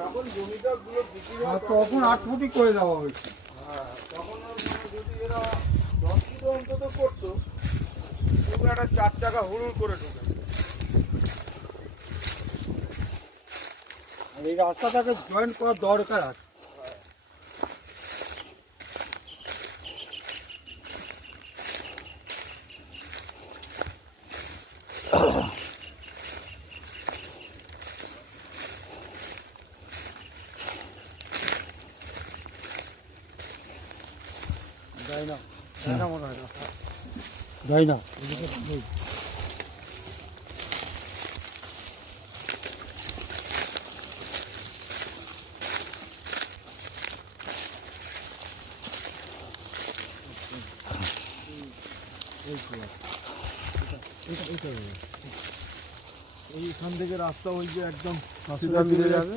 যখন জমিটা গুলো বিক্রি হয় তখন 8 ফুটই করে দেওয়া হয়েছে। হ্যাঁ, তখন যদি এরা 10 ফুট অন্তত করতো, পুরো একটা 4 চাকা হুড়ুর করে ঢোকে। আর এই রাস্তাটাকে জয়েন করার দরকার আছে। যাই না, যাই না মনে হয় না। যাই না। এইখান থেকে রাস্তা ওই যে একদম যাবে।